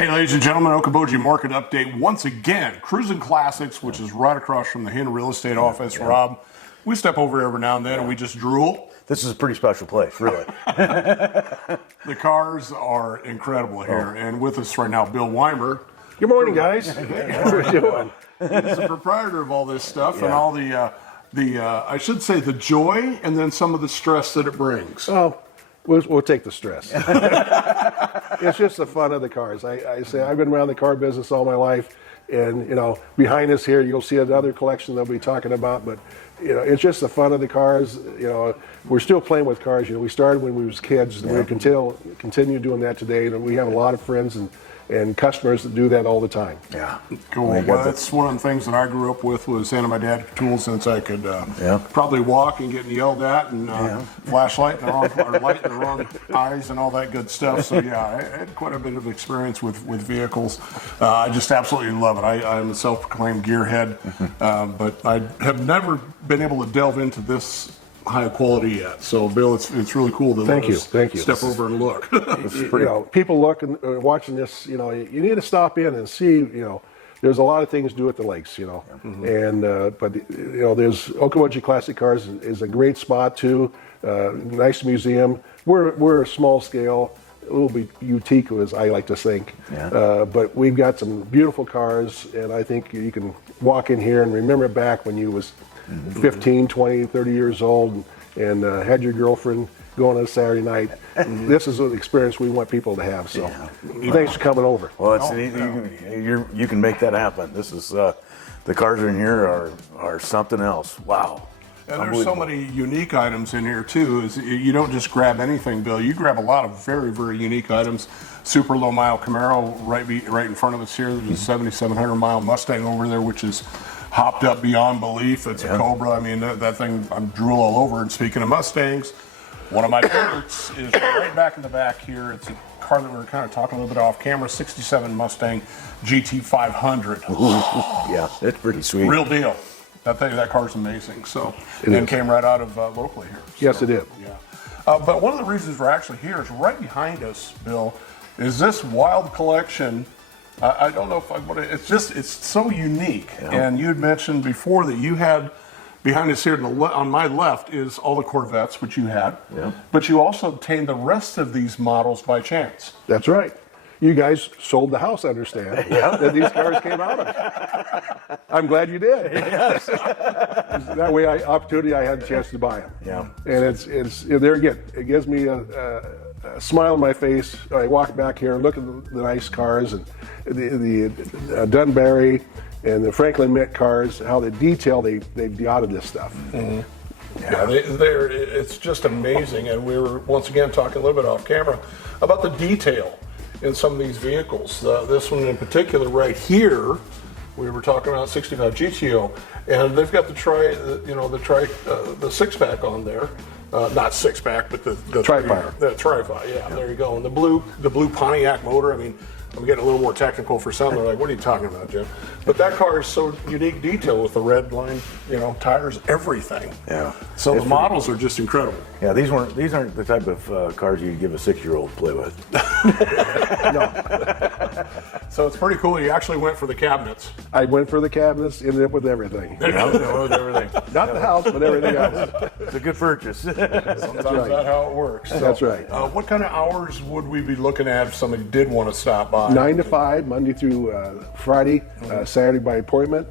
Hey, ladies and gentlemen, Okoboji Market Update once again. Cruzn Classics, which is right across from the Hen Real Estate office. Rob, we step over every now and then and we just drool. This is a pretty special place, really. The cars are incredible here. And with us right now, Bill Weimer. Good morning, guys. How are you doing? He's the proprietor of all this stuff and all the I should say, the joy and then some of the stress that it brings. Oh, we'll take the stress. It's just the fun of the cars. I say I've been around the car business all my life, and behind us here you'll see another collection that we'll be talking about. But it's just the fun of the cars. We're still playing with cars. We started when we was kids, and we continue doing that today. And we have a lot of friends and customers that do that all the time. Yeah, cool. Well, that's one of the things that I grew up with, was handing my dad tools since I could probably walk and getting yelled at, and flashlight in the wrong, or light in the wrong eyes and all that good stuff. So yeah, I had quite a bit of experience with vehicles. I just absolutely love it. I'm a self-proclaimed gearhead, but I have never been able to delve into this high quality yet. So Bill, it's really cool to Thank you. step over and look. People look and watching this. You need to stop in and see. There's a lot of things to do at the lakes. And but there's Okoboji Classic Cars is a great spot too. Nice museum. We're a small scale, a little bit boutique, as I like to think. But we've got some beautiful cars, and I think you can walk in here and remember back when you was 15, 20, 30 years old and had your girlfriend going on a Saturday night. This is an experience we want people to have. So thanks for coming over. Well, you can make that happen. This is the cars in here are something else. Wow. And there's so many unique items in here too. You don't just grab anything, Bill. You grab a lot of very, very unique items. Super low mile Camaro right in front of us here. There's a 7,700 mile Mustang over there, which is hopped up beyond belief. It's a Cobra. I mean, that thing, I'm drool all over. And speaking of Mustangs, one of my favorites is right back in the back here. It's a car that we were kind of talking a little bit off camera, 67 Mustang GT 500. Yeah, it's pretty sweet. Real deal. That car's amazing. So, and came right out of locally here. So, Yes, it did. Yeah. But one of the reasons we're actually here is right behind us, Bill, is this wild collection. I don't know if it's so unique. And you had mentioned before that you had behind us here on my left is all the Corvettes, which you had. But you also obtained the rest of these models by chance. That's right. You guys sold the house, I understand, that these cars came out of. I'm glad you did. Yes. That way, I had a chance to buy them. And it's there again. It gives me a smile on my face. I walk back here and look at the nice cars and the Dunbarry and the Franklin Mint cars. How the detail they've got of this stuff. It's just amazing. And we were once again talking a little bit off camera about the detail in some of these vehicles. This one in particular right here, we were talking about 65 GTO, and they've got the six pack on there. Not six pack, but the Tri-Fire. The Tri-Fire, there you go. And the blue Pontiac motor. I mean, I'm getting a little more technical for some. They're like, "What are you talking about, Jim?" But that car is so unique detail with the red line, tires, everything. So the models are just incredible. Yeah, these aren't the type of cars you'd give a 6-year-old to play with. No. So it's pretty cool. You actually went for the cabinets. I went for the cabinets, ended up with everything. Everything. Not the house, but everything else. It's a good purchase. Sometimes that's how it works. So, That's right. What kind of hours would we be looking at if somebody did want to stop by? 9 to 5, Monday through Friday, Saturday by appointment.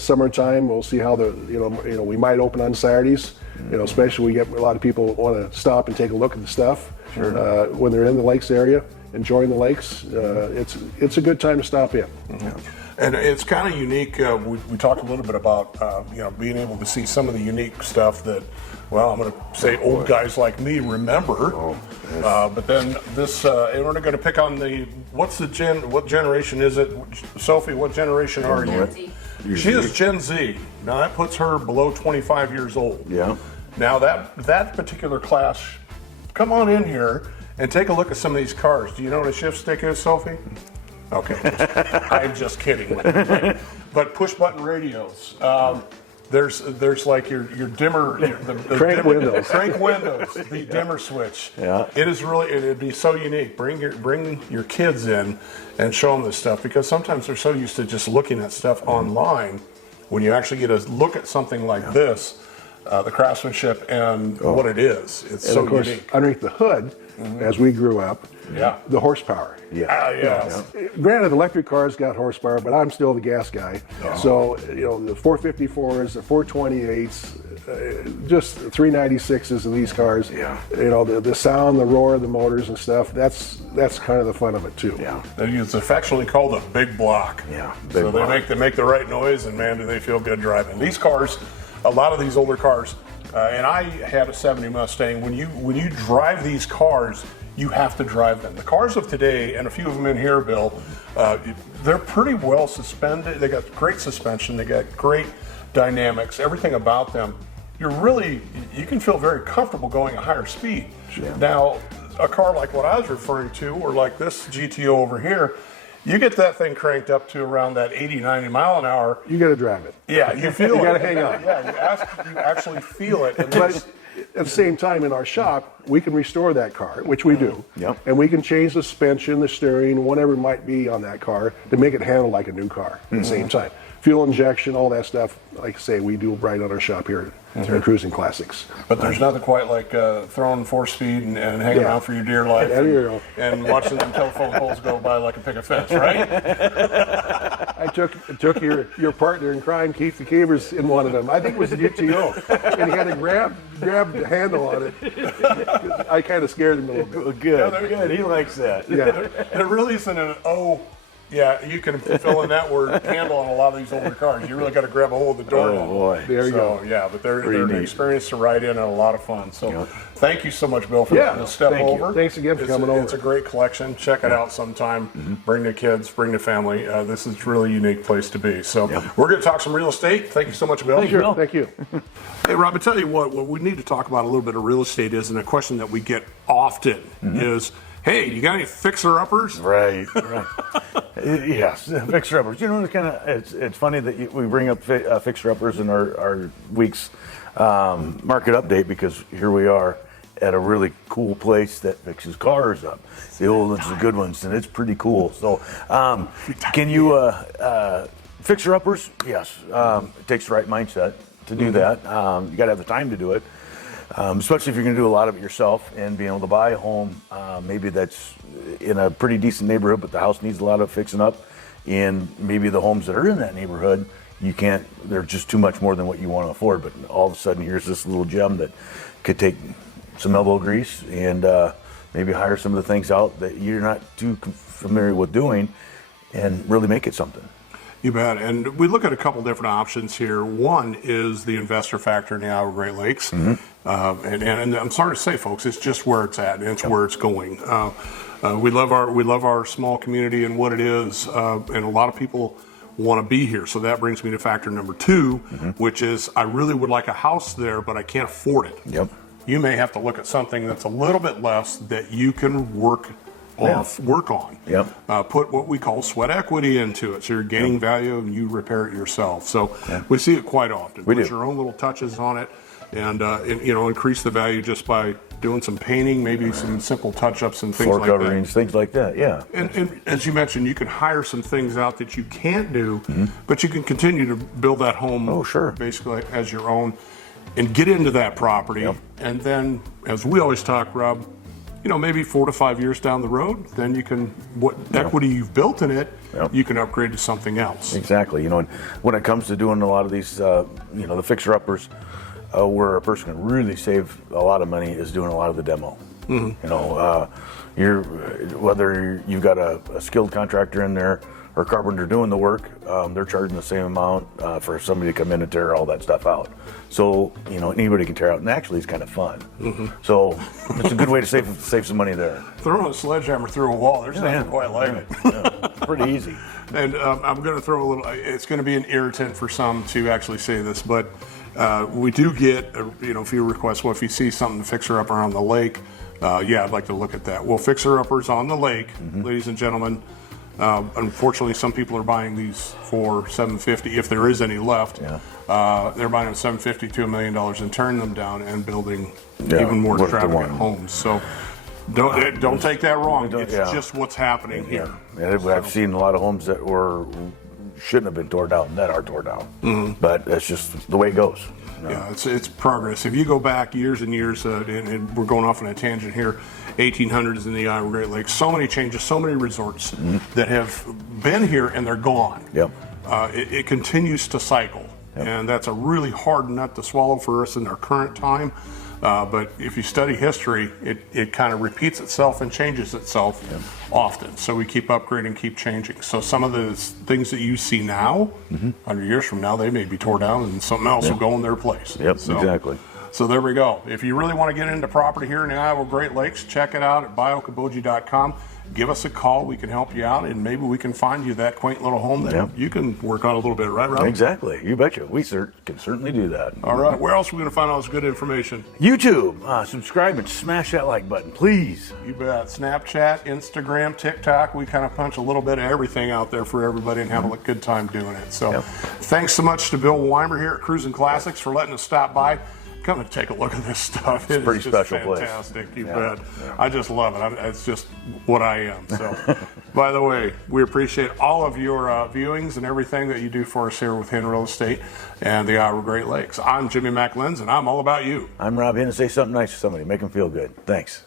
Summertime, we'll see how we might open on Saturdays. Especially we get a lot of people want to stop and take a look at the stuff when they're in the lakes area, enjoying the lakes. It's a good time to stop in. And it's kind of unique. We talked a little bit about being able to see some of the unique stuff that, well, I'm going to say old guys like me remember. But then this, and we're going to pick on what generation is it? Sophie, what generation are you? Gen Z. She is Gen Z. Now that puts her below 25 years old. Now that particular class, come on in here and take a look at some of these cars. Do you know what a shift stick is, Sophie? Okay, I'm just kidding with you. But push button radios. There's like your dimmer, the Crank dimmer, windows. crank windows, the dimmer switch. Yeah. It'd be so unique. Bring your kids in and show them this stuff, because sometimes they're so used to just looking at stuff online. When you actually get a look at something like this, the craftsmanship and what it is, it's And so of course, unique. underneath the hood, as we grew up, Yeah. the horsepower. Yeah. Granted, electric cars got horsepower, but I'm still the gas guy. So, the 454s, the 428s, just 396s of these cars. Yeah. The sound, the roar of the motors and stuff, that's kind of the fun of it too. Yeah. It's affectionately called a big block. Yeah, So big block. they make the right noise, and man, do they feel good driving. These cars, a lot of these older cars, and I had a 70 Mustang. When you drive these cars, you have to drive them. The cars of today, and a few of them in here, Bill, they're pretty well suspended. They got great suspension. They got great dynamics. Everything about them, you can feel very comfortable going a higher speed. Yeah. Now, a car like what I was referring to, or like this GTO over here, you get that thing cranked up to around that 80, 90 mile an hour. You got to drive it. Yeah, you feel it. You gotta hang on. Yeah, you actually feel it. And But at the same time, in our shop, we can restore that car, which we do. Yep. And we can change the suspension, the steering, whatever it might be on that car to make it handle like a new car at the same time. Fuel injection, all that stuff, like I say, we do right on our shop here at Cruzn Classics. But there's nothing quite like throwing 4-speed and hanging Yeah. out for your dear life Yeah, there you go. and watching them telephone poles go by like a picket fence, right? I took your partner in crime, Keith McKeever's, in one of them. I think it was the GTO. And he had to grab the handle on it. I kind of scared him a little bit. Well, good. He likes that. Yeah. There really isn't an yeah, you can fill in that word handle on a lot of these older cars. You really got to grab a hold of the door. Oh, boy. There you go. Yeah, but they're Pretty an neat. experience to ride in and a lot of fun. So Yeah. thank you so much, Bill, for Yeah, the step thank you. over. Thanks again for coming over. It's a great collection. Check it out sometime. Bring the kids, bring the family. This is a really unique place to be. So we're going to talk some real estate. Thank you so much, Bill. Sure, thank you. Hey, Rob, I tell you what we need to talk about a little bit of real estate is, and a question that we get often is, hey, you got any fixer-uppers? Right. Yes, fixer-uppers. It's funny that we bring up fixer-uppers in our week's market update, because here we are at a really cool place that fixes cars up. The old ones, the good ones, and it's pretty cool. So, can you fixer-uppers? Yes, it takes the right mindset to do that. You got to have the time to do it. Especially if you're going to do a lot of it yourself, and being able to buy a home, maybe that's in a pretty decent neighborhood, but the house needs a lot of fixing up, and maybe the homes that are in that neighborhood, they're just too much more than what you want to afford, but all of a sudden here's this little gem that could take some elbow grease and maybe hire some of the things out that you're not too familiar with doing and really make it something. You bet. And we look at a couple different options here. One is the investor factor in the Iowa Great Lakes. And I'm sorry to say, folks, it's just where it's at, and it's where it's going. We love our small community and what it is, and a lot of people want to be here. So that brings me to factor number 2, which is I really would like a house there, but I can't afford it. Yep. You may have to look at something that's a little bit less that you can work on. Yep. Put what we call sweat equity into it, so you're gaining value and you repair it yourself. So we see it quite often. We Put do. your own little touches on it, and increase the value just by doing some painting, maybe some simple touch-ups and things Floor like coverings, things like that. Yeah. And as you mentioned, you can hire some things out that you can't do, but you can continue to build that home. Oh, sure. Basically as your own, and get into that property. Yep. And then, as we always talk, Rob, maybe 4 to 5 years down the road, then you can, equity you've built in it, you can upgrade to something else. Exactly. And when it comes to doing a lot of these, the fixer-uppers, where a person can really save a lot of money is doing a lot of the demo. Whether you've got a skilled contractor in there or carpenter doing the work, they're charging the same amount for somebody to come in and tear all that stuff out. So anybody can tear out, and actually it's kind of fun. So it's a good way to save some money there. Throwing a sledgehammer through a wall, there's nothing quite like it. Pretty easy. And I'm going to throw a little, it's going to be an irritant for some to actually say this, but we do get a few requests. Well, if you see something to fix her up around the lake, I'd like to look at that. Well, fixer uppers on the lake, ladies and gentlemen, Unfortunately, some people are buying these for $750,000 if there is any left. Yeah. They're buying them $750,000 to $1 million and turning them down and building Yeah, even more worth the extravagant one. homes. So don't take that wrong. It's yeah. just what's happening here. Yeah, I've seen a lot of homes that shouldn't have been torn down that are torn down, but that's just the way it goes. Yeah, it's progress. If you go back years and years, and we're going off on a tangent here, 1800s in the Iowa Great Lakes, so many changes, so many resorts that have been here and they're gone. Yep. It continues to cycle, and that's a really hard nut to swallow for us in our current time. But if you study history, it kind of repeats itself and changes itself often. So we keep upgrading, keep changing. So some of the things that you see now, 100 years from now, they may be torn down and something else will go in their place. Yep, So, exactly. So there we go. If you really want to get into property here in the Iowa Great Lakes, check it out at buyokoboji.com. Give us a call. We can help you out, and maybe we can find you that quaint little home that you can work on a little bit, right, Rob? Exactly. You betcha. We can certainly do that. All right. Where else are we going to find all this good information? YouTube, subscribe and smash that like button, please. You bet. Snapchat, Instagram, TikTok. We kind of punch a little bit of everything out there for everybody and have a good time doing it. So thanks so much to Bill Weimer here at Cruzn Classics for letting us stop by. Come and take a look at this stuff. It's pretty special place. Fantastic. You bet. I just love it. It's just what I am. So, by the way, we appreciate all of your viewings and everything that you do for us here with Hen Real Estate and the Iowa Great Lakes. I'm Jimmy McLenz, and I'm all about you. I'm Rob Hen, and say something nice to somebody. Make them feel good. Thanks.